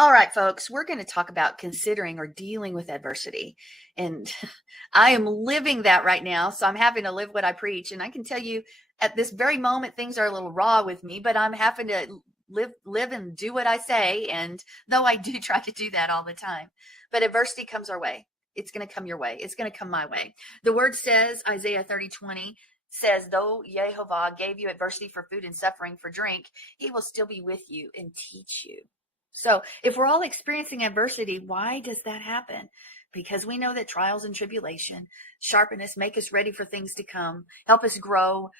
All right, folks, we're going to talk about considering or dealing with adversity. And I am living that right now. So I'm having to live what I preach. And I can tell you at this very moment, things are a little raw with me, but I'm having to live and do what I say. And though I do try to do that all the time, but adversity comes our way. It's going to come your way. It's going to come my way. The word says, Isaiah 30:20 says, though Jehovah gave you adversity for food and suffering for drink, he will still be with you and teach you. So if we're all experiencing adversity, why does that happen? Because we know that trials and tribulation sharpen us, make us ready for things to come, help us grow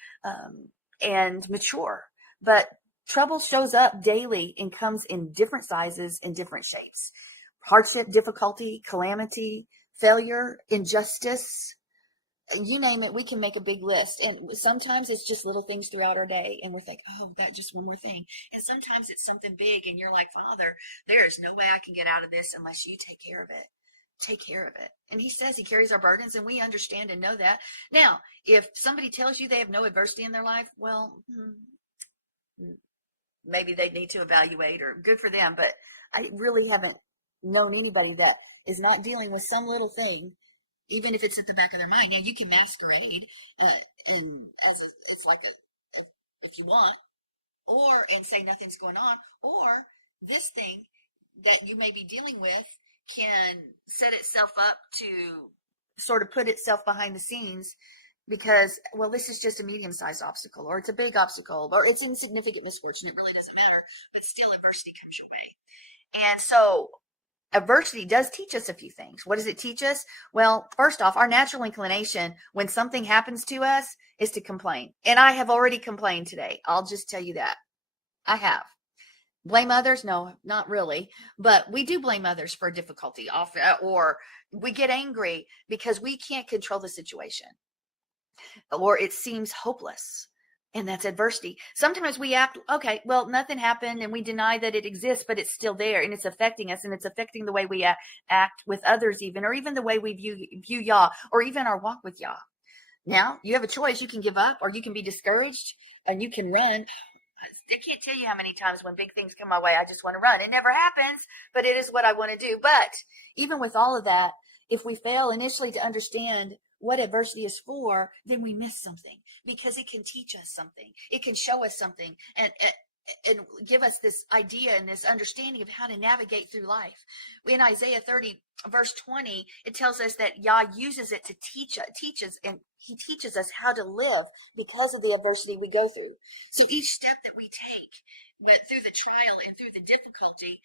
and mature. But trouble shows up daily and comes in different sizes and different shapes. Hardship, difficulty, calamity, failure, injustice, you name it, we can make a big list. And sometimes it's just little things throughout our day. And we're thinking, oh, that just one more thing. And sometimes it's something big. And you're like, Father, there is no way I can get out of this unless you take care of it. Take care of it. And he says he carries our burdens, and we understand and know that. Now, if somebody tells you they have no adversity in their life, well, maybe they need to evaluate, or good for them. But I really haven't known anybody that is not dealing with some little thing, even if it's at the back of their mind. Now, you can masquerade and it's like if you want, and say nothing's going on, or this thing that you may be dealing with can set itself up to sort of put itself behind the scenes because, well, this is just a medium-sized obstacle, or it's a big obstacle, or it's insignificant misfortune. It really doesn't matter, but still adversity comes your way. And so adversity does teach us a few things. What does it teach us? Well, first off, our natural inclination when something happens to us is to complain. And I have already complained today. I'll just tell you that. I have. Blame others? No, not really. But we do blame others for difficulty, or we get angry because we can't control the situation, or it seems hopeless. And that's adversity. Sometimes we act, okay, well, nothing happened, and we deny that it exists, but it's still there, and it's affecting us, and it's affecting the way we act with others even, or even the way we view Yah, or even our walk with Yah. Now, you have a choice. You can give up, or you can be discouraged, and you can run. I can't tell you how many times when big things come my way, I just want to run. It never happens, but it is what I want to do. But even with all of that, if we fail initially to understand what adversity is for, then we miss something, because it can teach us something. It can show us something and give us this idea and this understanding of how to navigate through life. In Isaiah 30, verse 20, it tells us that Yah uses it to teach us, and he teaches us how to live because of the adversity we go through. So each step that we take through the trial and through the difficulty,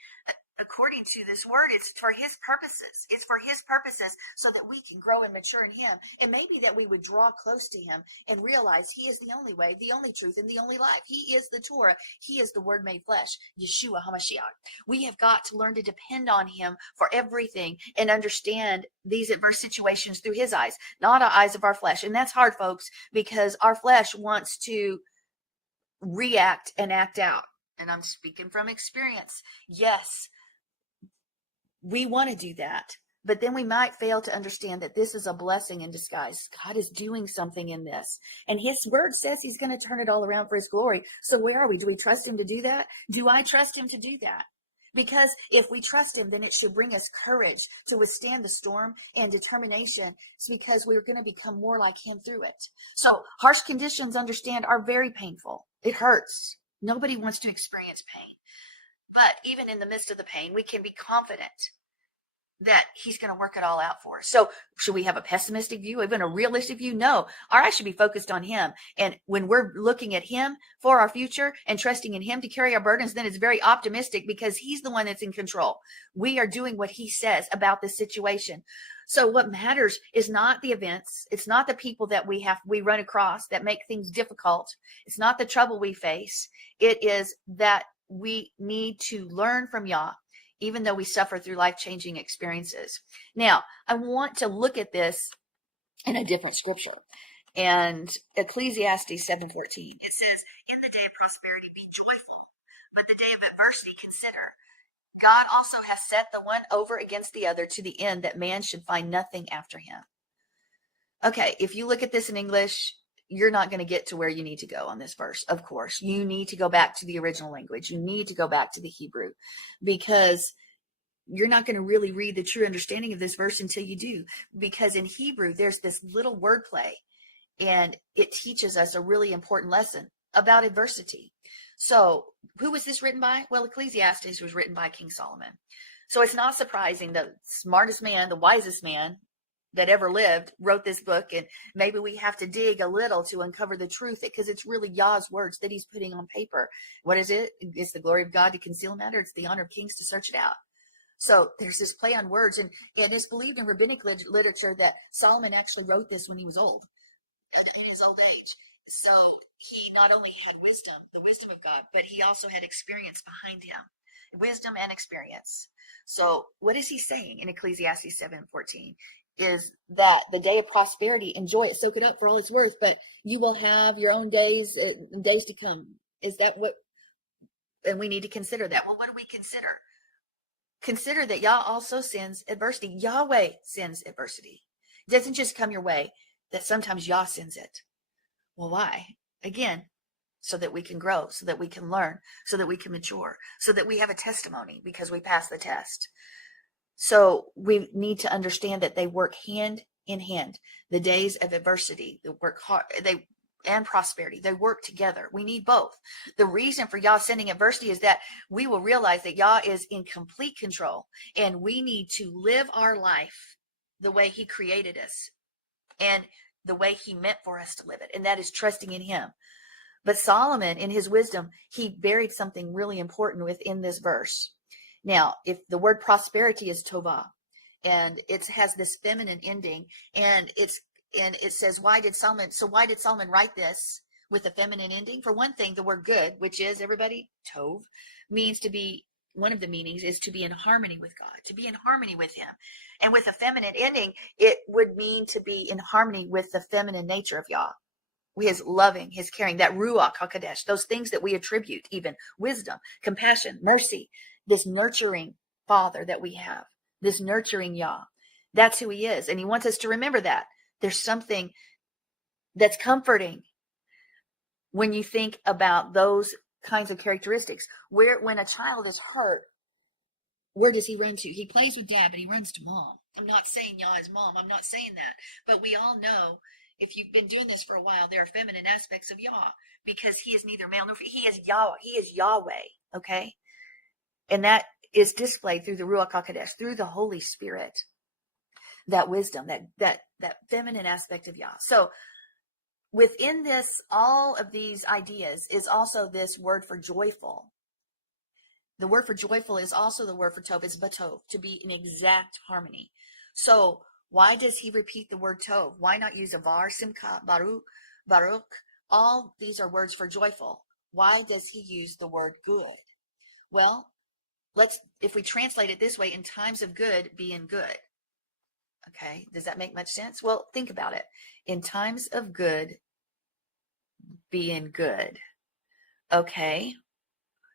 according to this word, it's for his purposes. It's for his purposes so that we can grow and mature in him. And maybe that we would draw close to him and realize he is the only way, the only truth, and the only life. He is the Torah. He is the Word made flesh, Yeshua HaMashiach. We have got to learn to depend on him for everything and understand these adverse situations through his eyes, not our eyes of our flesh. And that's hard, folks, because our flesh wants to react and act out. And I'm speaking from experience. Yes, we want to do that, but then we might fail to understand that this is a blessing in disguise. God is doing something in this, and his word says he's going to turn it all around for his glory. So where are we? Do we trust him to do that? Do I trust him to do that? Because if we trust him, then it should bring us courage to withstand the storm and determination. It's because we're going to become more like him through it. So harsh conditions, understand, are very painful. It hurts. Nobody wants to experience pain. But even in the midst of the pain, we can be confident that he's going to work it all out for us. So should we have a pessimistic view, even a realistic view? No. Our eyes should be focused on him. And when we're looking at him for our future and trusting in him to carry our burdens, then it's very optimistic because he's the one that's in control. We are doing what he says about this situation. So what matters is not the events. It's not the people that we run across that make things difficult. It's not the trouble we face. It is that we need to learn from Yah, even though we suffer through life-changing experiences. Now, I want to look at this in a different scripture. And Ecclesiastes 7:14, it says, in the day of prosperity be joyful, but the day of adversity consider. God also has set the one over against the other to the end that man should find nothing after him. Okay, if you look at this in English, you're not going to get to where you need to go on this verse. Of course, you need to go back to the original language. You need to go back to the Hebrew, because you're not going to really read the true understanding of this verse until you do, because in Hebrew, there's this little wordplay, and it teaches us a really important lesson about adversity. So who was this written by? Well, Ecclesiastes was written by King Solomon. So it's not surprising the smartest man, the wisest man that ever lived wrote this book. And maybe we have to dig a little to uncover the truth, because it's really Yah's words that he's putting on paper. What is it? It's the glory of God to conceal matter. It's the honor of kings to search it out. So there's this play on words, and it's believed in rabbinic literature that Solomon actually wrote this when he was old, in his old age. So he not only had wisdom, the wisdom of God, but he also had experience behind him, wisdom and experience. So what is he saying in Ecclesiastes 7:14? Is that the day of prosperity, enjoy it, soak it up for all it's worth, but you will have your own days to come. Is that what? And we need to consider that. Well, what do we consider? Consider that Yah also sends adversity. Yahweh sends adversity. It doesn't just come your way, that sometimes Yah sends it. Well, why? Again, so that we can grow, so that we can learn, so that we can mature, so that we have a testimony because we passed the test. So we need to understand that they work hand in hand. The days of adversity, they work hard, and prosperity, they work together. We need both. The reason for Yah sending adversity is that we will realize that Yah is in complete control, and we need to live our life the way he created us and the way he meant for us to live it. And that is trusting in him. But Solomon, in his wisdom, he buried something really important within this verse. Now, if the word prosperity is tovah, and it has this feminine ending, and it says, why did Solomon write this with a feminine ending? For one thing, the word good, which is, everybody, tov, means to be, one of the meanings is to be in harmony with God, to be in harmony with him. And with a feminine ending, it would mean to be in harmony with the feminine nature of Yah. His loving, his caring, that Ruach HaKodesh, those things that we attribute, even wisdom, compassion, mercy, this nurturing Father that we have, this nurturing Yah. That's who he is. And he wants us to remember that. There's something that's comforting when you think about those kinds of characteristics. When a child is hurt, where does he run to? He plays with dad, but he runs to mom. I'm not saying Yah is mom. I'm not saying that. But we all know, if you've been doing this for a while, there are feminine aspects of Yah, because he is neither male nor female. He is Yahweh. He is Yahweh. Okay? And that is displayed through the Ruach HaKodesh, through the Holy Spirit. That wisdom, that feminine aspect of Yah. So within this, all of these ideas is also this word for joyful. The word for joyful is also the word for tov. It's batov, to be in exact harmony. So why does he repeat the word tov? Why not use avar, simcha, baruch? All these are words for joyful. Why does he use the word good? Well, if we translate it this way, in times of good, being good. Okay, does that make much sense? Well, think about it. In times of good, being good. Okay,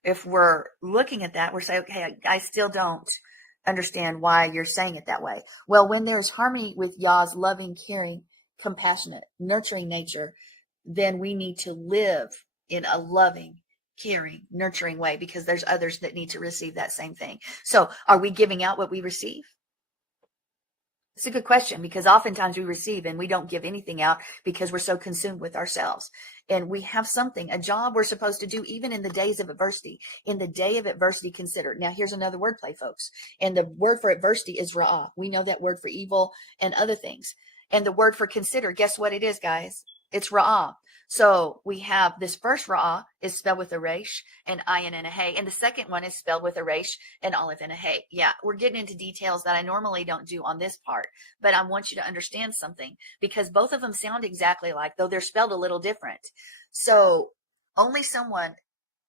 if we're looking at that, we're saying, okay, I still don't understand why you're saying it that way. Well, when there's harmony with Yah's loving, caring, compassionate, nurturing nature, then we need to live in a loving, caring, nurturing way, because there's others that need to receive that same thing. So are we giving out what we receive? It's a good question, because oftentimes we receive and we don't give anything out because we're so consumed with ourselves. And we have a job we're supposed to do even in the days of adversity. In the day of adversity, consider. Now, here's another wordplay, folks. And the word for adversity is ra'ah. We know that word for evil and other things. And the word for consider, guess what it is, guys? It's ra'ah. So we have this first ra'ah is spelled with a resh, an ayin, and a hey. And the second one is spelled with a resh, an aleph, and a hey. Yeah, we're getting into details that I normally don't do on this part. But I want you to understand something, because both of them sound exactly alike, though they're spelled a little different. So only someone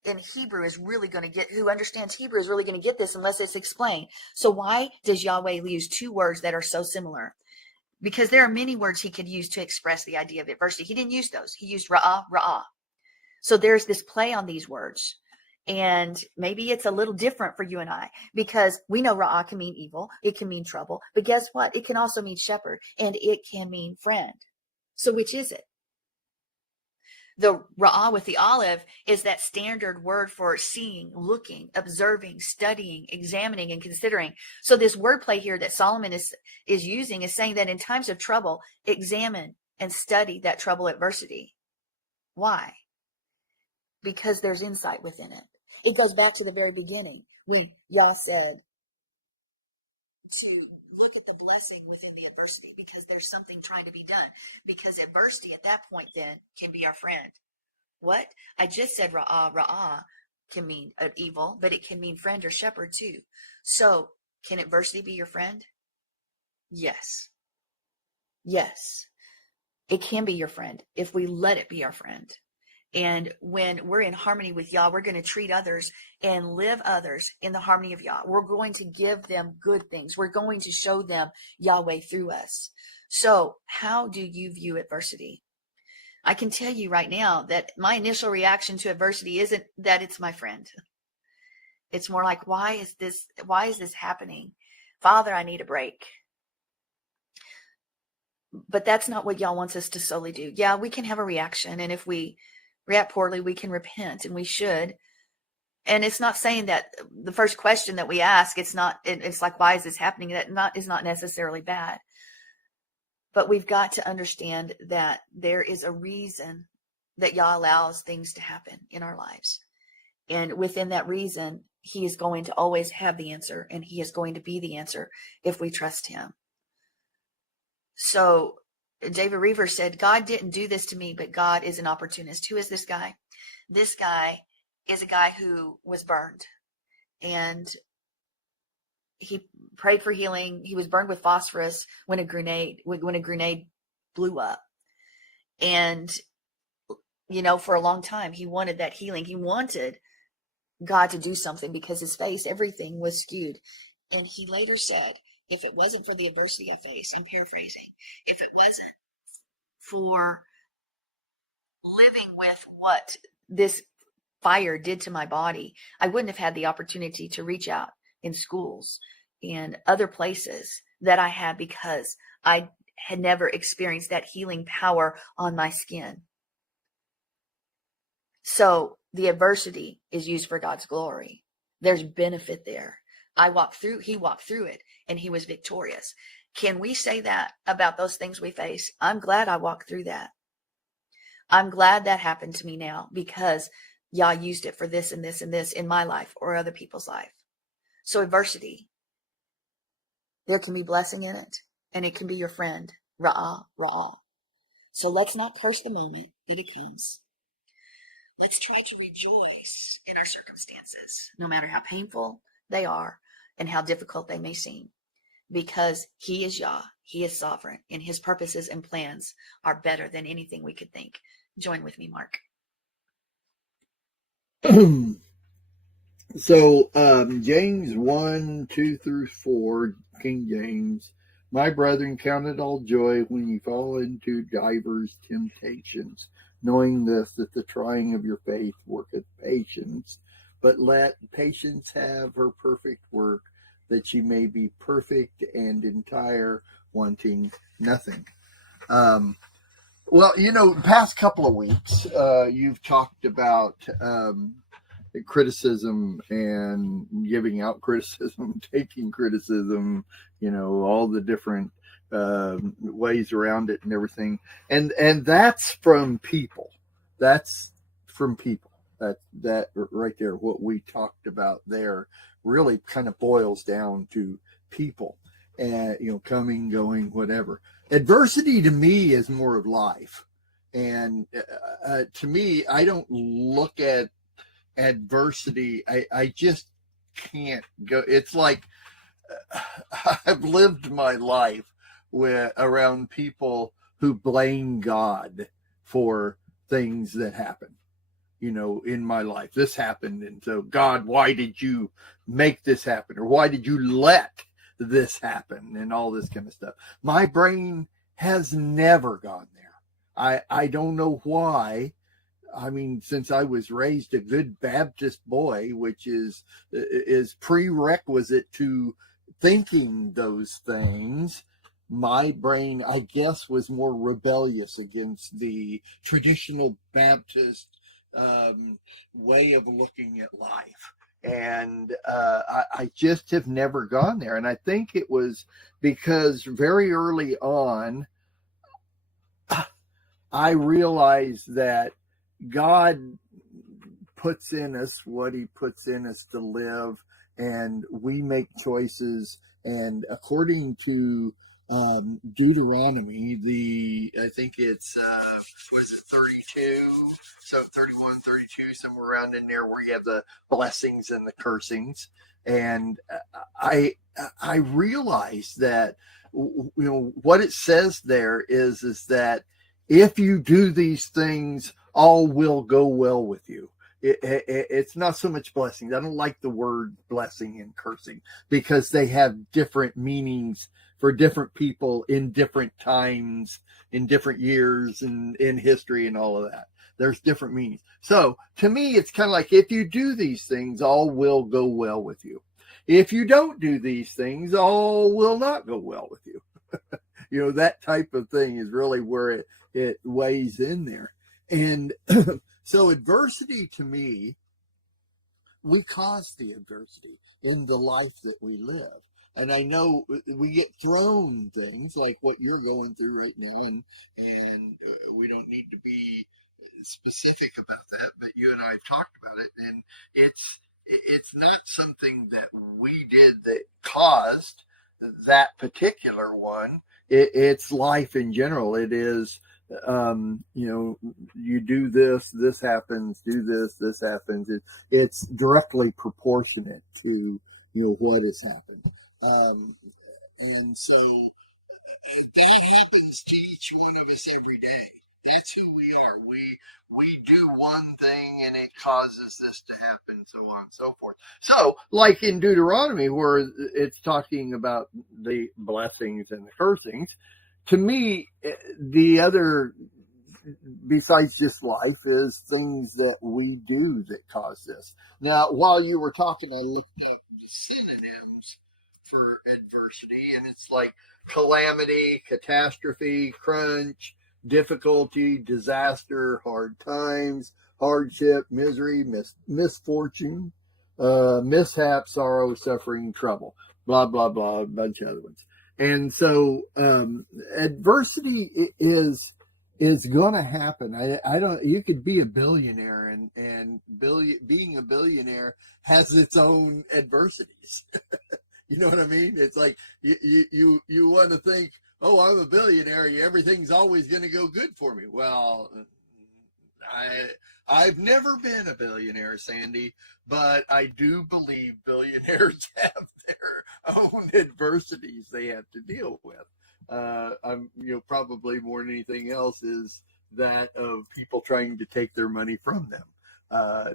in Hebrew is really going to get, who understands Hebrew is really going to get this unless it's explained. So why does Yahweh use two words that are so similar? Because there are many words he could use to express the idea of adversity. He didn't use those. He used ra'ah, ra'ah. So there's this play on these words. And maybe it's a little different for you and I, because we know ra'ah can mean evil. It can mean trouble. But guess what? It can also mean shepherd, and it can mean friend. So which is it? The ra'ah with the olive is that standard word for seeing, looking, observing, studying, examining, and considering. So this wordplay here that Solomon is using is saying that in times of trouble, examine and study that trouble, adversity. Why? Because there's insight within it. It goes back to the very beginning when Yah said to look at the blessing within the adversity, because there's something trying to be done. Because adversity at that point then can be our friend. What? I just said ra'ah. Ra'ah can mean an evil, but it can mean friend or shepherd too. So can adversity be your friend? Yes. Yes. It can be your friend if we let it be our friend. And when we're in harmony with Yah, we're going to treat others and live others in the harmony of Yah. We're going to give them good things. We're going to show them Yahweh through us. So how do you view adversity? I can tell you right now that my initial reaction to adversity isn't that it's my friend. It's more like, why is this happening? Father, I need a break. But that's not what Yah wants us to solely do. Yeah, we can have a reaction. And if we react poorly, we can repent, and we should. And it's not saying that the first question that we ask, it's like, why is this happening? That is not necessarily bad. But we've got to understand that there is a reason that Yah allows things to happen in our lives. And within that reason, he is going to always have the answer, and he is going to be the answer if we trust him. So David Reaver said, God didn't do this to me, but God is an opportunist. Who is this guy? This guy is a guy who was burned, and he prayed for healing. He was burned with phosphorus when a grenade blew up. And, for a long time, he wanted that healing. He wanted God to do something because his face, everything was skewed. And he later said, if it wasn't for the adversity I face, I'm paraphrasing, if it wasn't for living with what this fire did to my body, I wouldn't have had the opportunity to reach out in schools and other places that I had, because I had never experienced that healing power on my skin. So the adversity is used for God's glory. There's benefit there. He walked through it, and he was victorious. Can we say that about those things we face? I'm glad I walked through that. I'm glad that happened to me now, because Yah used it for this and this and this in my life or other people's life. So adversity, there can be blessing in it, and it can be your friend. Ra'ah, ra'ah. So let's not curse the moment that it comes. Let's try to rejoice in our circumstances, no matter how painful they are and how difficult they may seem, because he is Yah, he is sovereign, and his purposes and plans are better than anything we could think. Join with me, Mark. So James 1:2-4, King James. My brethren, count it all joy when you fall into divers temptations, knowing this, that the trying of your faith worketh patience. But let patience have her perfect work, that ye may be perfect and entire, wanting nothing. Well, past couple of weeks, you've talked about criticism and giving out criticism, taking criticism, all the different ways around it and everything. And that's from people. That's from people. That right there, what we talked about there really kind of boils down to people and, coming, going, whatever. Adversity to me is more of life. And to me, I don't look at adversity. I just can't go. It's like I've lived my life around people who blame God for things that happen, in my life. This happened, and so God, why did you make this happen? Or why did you let this happen? And all this kind of stuff. My brain has never gone there. I don't know why. I mean, since I was raised a good Baptist boy, which is prerequisite to thinking those things, my brain, I guess, was more rebellious against the traditional Baptist way of looking at life. And I just have never gone there. And I think it was because very early on, I realized that God puts in us what he puts in us to live, and we make choices. And according to Deuteronomy, I think it's, was it 32? So 31, 32, somewhere around in there, where you have the blessings and the cursings. And I realized that, what it says there is that if you do these things, all will go well with you. It's not so much blessings. I don't like the word blessing and cursing, because they have different meanings for different people in different times, in different years, and in history and all of that. There's different meanings. So to me, it's kind of like, if you do these things, all will go well with you. If you don't do these things, all will not go well with you. That type of thing is really where it weighs in there. And so adversity, to me, we cause the adversity in the life that we live. And I know we get thrown things like what you're going through right now, and we don't need to be specific about that, but you and I have talked about it, and it's not something that we did that caused that particular one. It's life in general. It is, you do this happens, do this happens. It's directly proportionate to, what has happened. And so that happens to each one of us every day. That's who we are. We do one thing and it causes this to happen, so on and so forth. So, like in Deuteronomy, where it's talking about the blessings and the cursings, to me, the other, besides just life, is things that we do that cause this. Now, while you were talking, I looked up the synonyms for adversity, and it's like calamity, catastrophe, crunch, difficulty, disaster, hard times, hardship, misery, misfortune, mishap, sorrow, suffering, trouble, blah, blah, blah, a bunch of other ones. And so adversity is going to happen. I don't. You could be a billionaire, and being a billionaire has its own adversities. You know what I mean? It's like you want to think, oh, I'm a billionaire, everything's always going to go good for me. Well, I've never been a billionaire, Sandy, but I do believe billionaires have their own adversities they have to deal with. I'm, probably more than anything else is that of people trying to take their money from them,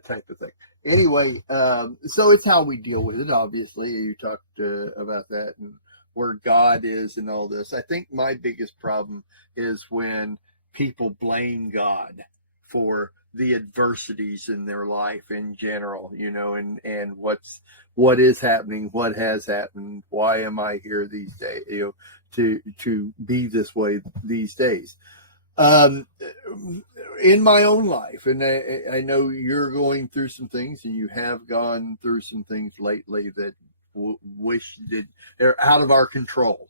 type of thing. Anyway, so it's how we deal with it. Obviously, you talked about that and where God is and all this. I think my biggest problem is when people blame God for the adversities in their life in general, and what is happening, what has happened, why am I here these days, to be this way these days. In my own life, and I know you're going through some things, and you have gone through some things lately that wish that they're out of our control.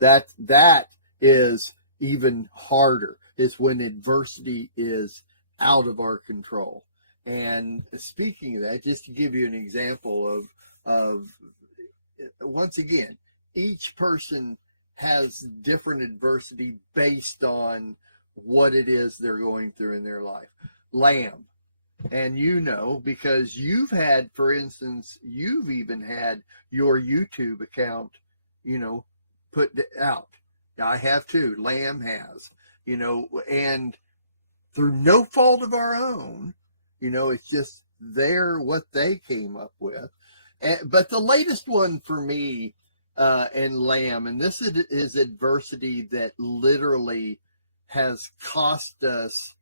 That is even harder, is when adversity is out of our control. And speaking of that, just to give you an example of once again, each person has different adversity based on what it is they're going through in their life. Lamb. And because you've had, for instance, you've even had your YouTube account, put out. I have too. Lamb has, and through no fault of our own, it's just what they came up with. But the latest one for me, and Lamb, and this is adversity that literally has cost us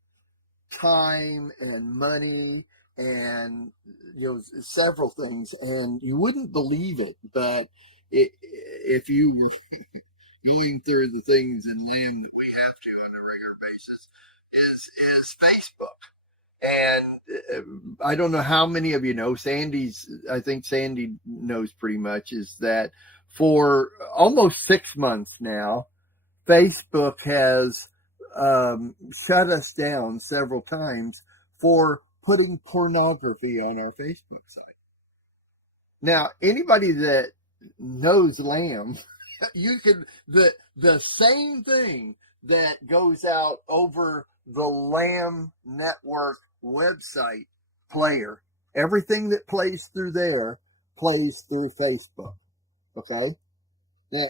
time and money and several things, and you wouldn't believe it, but if you going through the things in LAM that we have to on a regular basis is Facebook. And I don't know how many of you know, I think Sandy knows pretty much, is that for almost 6 months now, Facebook has shut us down several times for putting pornography on our Facebook site. Now, anybody that knows LAM, you can, the same thing that goes out over the LAM network website player, everything that plays through there plays through Facebook. Okay?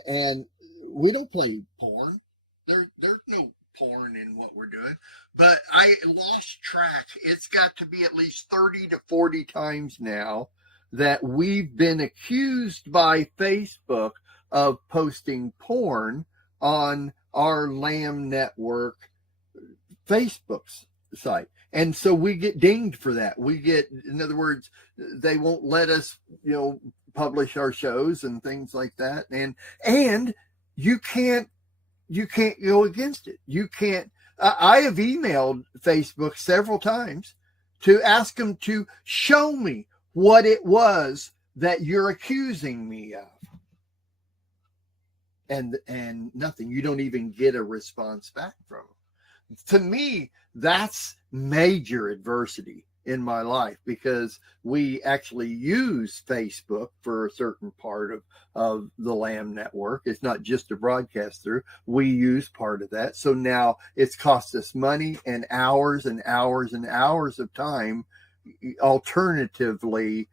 And we don't play porn. There's no porn in what we're doing. But I lost track. It's got to be at least 30 to 40 times now that we've been accused by Facebook of posting porn on our LAM network Facebook site. And so we get dinged for that. We get, in other words, they won't let us, publish our shows and things like that. And you can't go against it. You can't. I have emailed Facebook several times to ask them to show me what it was that you're accusing me of. And nothing. You don't even get a response back from them. To me, that's major adversity in my life, because we actually use Facebook for a certain part of the LAM network. It's not just a broadcast through. We use part of that. So now it's cost us money and hours and hours and hours of time, alternatively,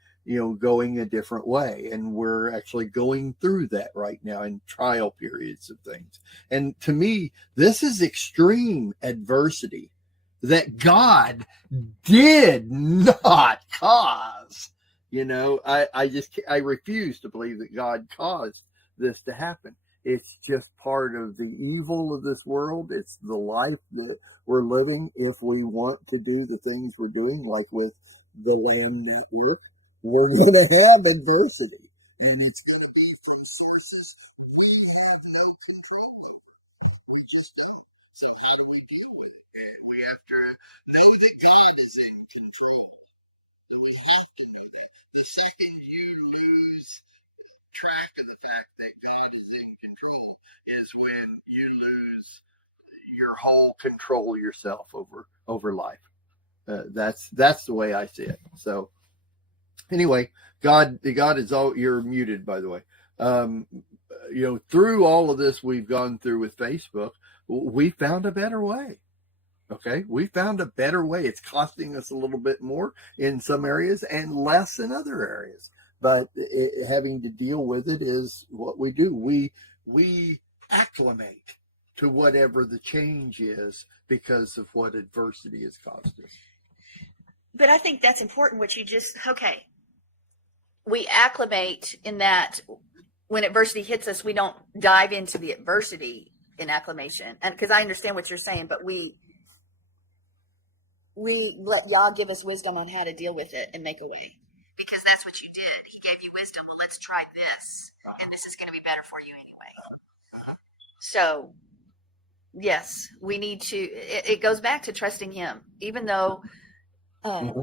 going a different way. And we're actually going through that right now in trial periods of things. And to me, this is extreme adversity that God did not cause. I refuse to believe that God caused this to happen. It's just part of the evil of this world. It's the life that we're living. If we want to do the things we're doing, like with the LAM network, we're going to have adversity. And it's going to be from sources we have no control over. We just don't. So how do we deal with it? We have to know that God is in control. We have to know that. The second you lose track of the fact that God is in control is when you lose your whole control yourself over life. That's the way I see it. So anyway, God is all. You're muted, by the way. Through all of this we've gone through with Facebook, we found a better way. Okay, we found a better way. It's costing us a little bit more in some areas and less in other areas. But having to deal with it is what we do. We acclimate to whatever the change is because of what adversity has caused us. But I think that's important, what you just, okay. We acclimate in that when adversity hits us, we don't dive into the adversity in acclimation. And because I understand what you're saying, but we let Yah give us wisdom on how to deal with it and make a way. Because that's what you did. He gave you wisdom. Well, let's try this. And this is going to be better for you anyway. So, yes, we need to, it goes back to trusting him, even though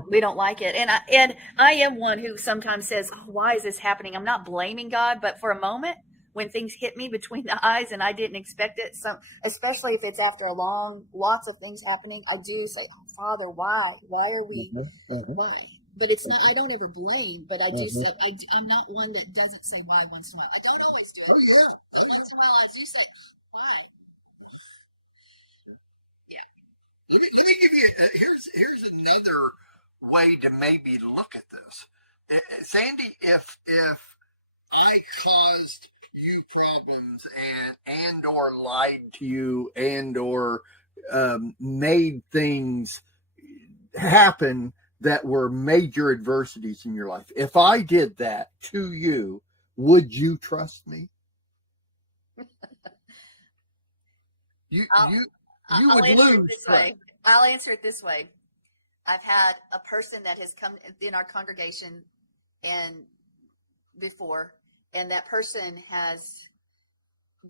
we don't like it. And I am one who sometimes says, oh, why is this happening? I'm not blaming God, but for a moment, when things hit me between the eyes and I didn't expect it, so especially if it's after lots of things happening, I do say, oh, Father, why are we, why? But it's not, I don't ever blame, but I do say, I'm not one that doesn't say why once in a while. I don't always do it. Oh, yeah. But once in a while I do say, why? Yeah. Let me give you, here's another way to maybe look at this. Sandy, if I caused you problems and or lied to you and or made things happen that were major adversities in your life, if I did that to you, would you trust me? You would lose. I'll answer it this way. I've had a person that has come in our congregation and before, and that person has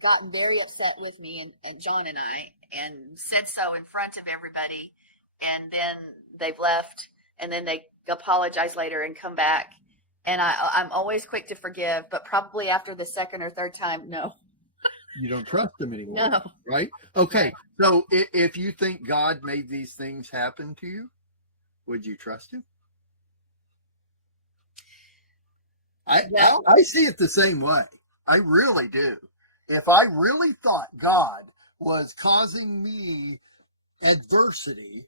gotten very upset with me and John and I, and said so in front of everybody, and then they've left, and then they apologize later and come back. And I'm always quick to forgive, but probably after the second or third time, no. You don't trust them anymore, No. right? Okay, so if you think God made these things happen to you, would you trust him? I see it the same way. I really do. If I really thought God was causing me adversity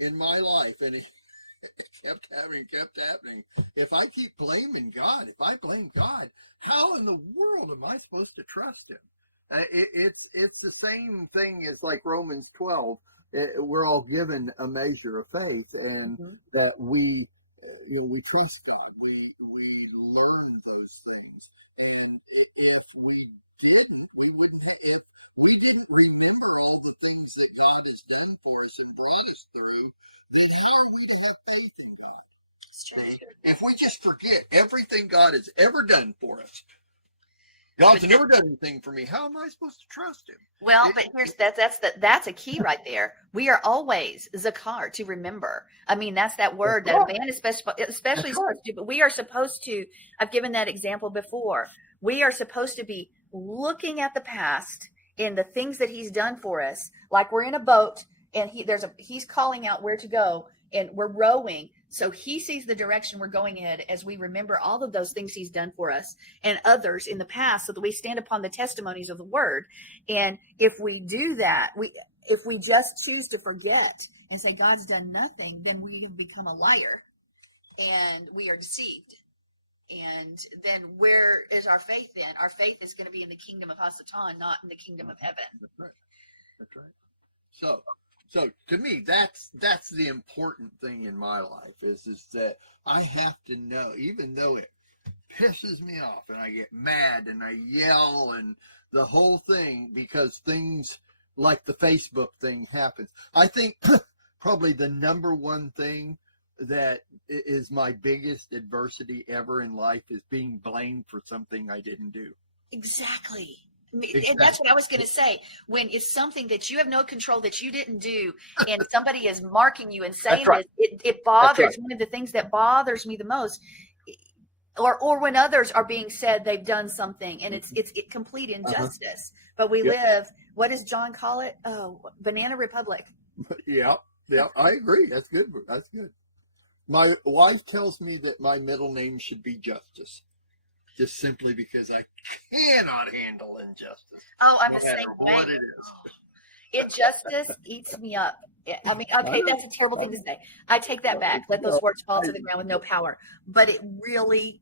in my life, and it kept happening, if I keep blaming God, if I blame God, how in the world am I supposed to trust him? It's the same thing as like Romans 12. We're all given a measure of faith, and that we trust God. We learn those things, and if we didn't, if we didn't remember all the things that God has done for us and brought us through, then how are we to have faith in God? It's true. If we just forget everything God has ever done for us, God's never done anything for me, how am I supposed to trust him? Well, but that's a key right there. We are always zakar, to remember. I mean, that's that word that a man is especially supposed to do. But we are supposed to. I've given that example before. We are supposed to be looking at the past and the things that he's done for us. Like we're in a boat and he's calling out where to go, and we're rowing. So he sees the direction we're going in as we remember all of those things he's done for us and others in the past, so that we stand upon the testimonies of the word. And if we do that, if we just choose to forget and say God's done nothing, then we have become a liar and we are deceived. And then where is our faith then? Our faith is going to be in the kingdom of Hasatan, not in the kingdom of heaven. That's right. That's right. So to me, that's the important thing in my life is that I have to know, even though it pisses me off and I get mad and I yell and the whole thing, because things like the Facebook thing happens. I think probably the number one thing that is my biggest adversity ever in life is being blamed for something I didn't do. Exactly. And that's what I was going to say. When it's something that you have no control, that you didn't do, and somebody is marking you and saying right. this, it bothers. One of the things that bothers me the most, or when others are being said they've done something, and it's complete injustice. But we live. What does John call it? Oh, Banana Republic. Yeah, I agree. That's good. That's good. My wife tells me that my middle name should be Justice. Just simply because I cannot handle injustice. Oh, I'm no the same way. What it is. Injustice eats me up. I mean, okay, that's a terrible thing to say. I take that back. Let those words fall to the ground with no power. But it really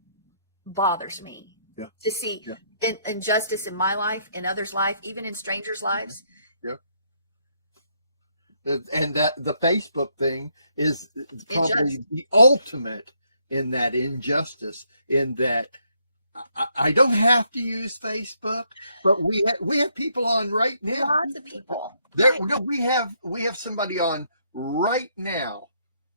bothers me to see injustice in my life, in others' life, even in strangers' lives. Yeah. And that the Facebook thing is probably the ultimate in that injustice, in that I don't have to use Facebook, but we have people on right now. Lots of people. We have somebody on right now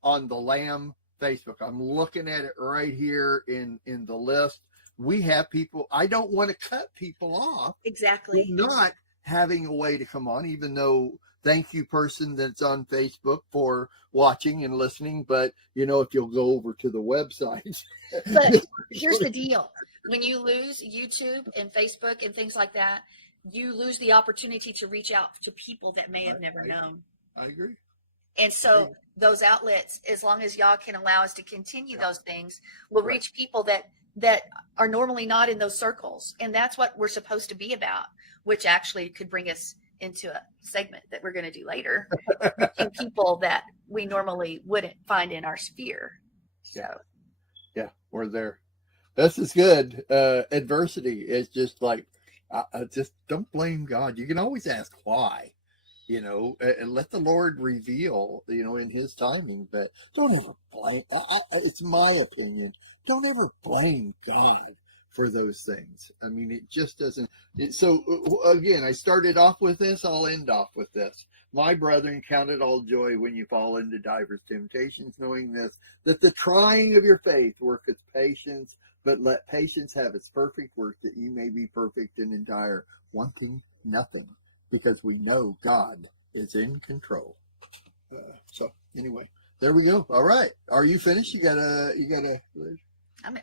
on the Lamb Facebook. I'm looking at it right here in the list. We have people. I don't want to cut people off. Exactly. Not having a way to come on, even though thank you, person that's on Facebook, for watching and listening. But if you'll go over to the website. But here's the deal. When you lose YouTube and Facebook and things like that, you lose the opportunity to reach out to people that may have never known. I agree. And so those outlets, as long as y'all can allow us to continue those things, will reach people that are normally not in those circles. And that's what we're supposed to be about, which actually could bring us into a segment that we're going to do later, and people that we normally wouldn't find in our sphere. So we're there. This is good. Adversity is just like, just don't blame God. You can always ask why, and let the Lord reveal, in his timing, but don't ever blame. It's my opinion. Don't ever blame God for those things. I mean, it just doesn't. So again, I started off with this. I'll end off with this. My brethren, count it all joy when you fall into divers temptations, knowing this, that the trying of your faith worketh patience, but let patience have its perfect work, that you may be perfect and entire, wanting nothing, because we know God is in control. So anyway, there we go. All right. Are you finished? You gotta. I mean,